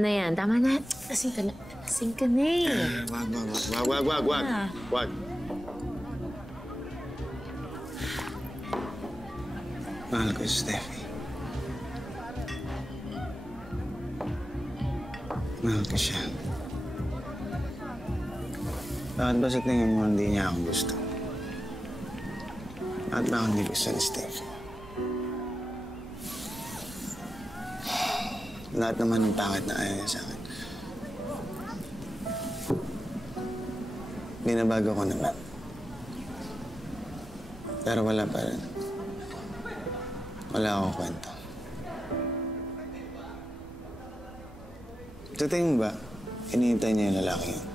Na yan, tama na. Lasing ka na. Lasing ka na eh. Wag. Mahal ko si Steffi. Mahal ko siya. Bakit ba sa tingin mo hindi niya ako gusto? Bakit ba ako hindi gusto ni Steffi? Lahat naman ng pangit na ayaw niya sa akin. Binabago ko naman. Pero wala pa rin. Wala akong kwento. Sa tingin mo ba, hinihintay niya yung lalaki yun?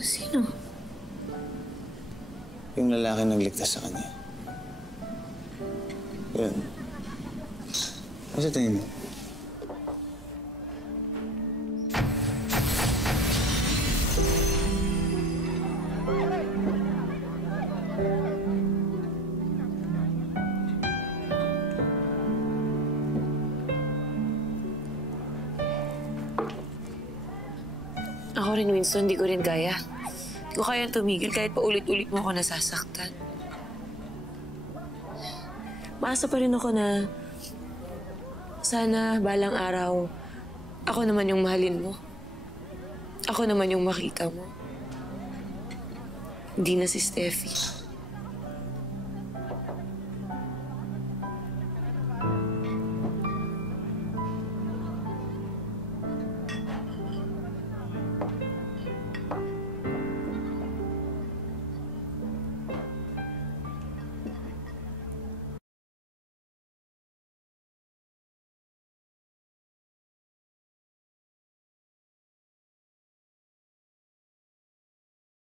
Sino? Yung lalaki nagligtas sa kanya. Yun. Ano sa tingin mo? Ako rin, Winston, hindi ko rin kaya. Hindi ko kaya tumigil kahit pa ulit-ulit mo ako nasasaktan. Maasa pa rin ako na sana balang araw, ako naman yung mahalin mo. Ako naman yung makita mo. Hindi na si Steffi.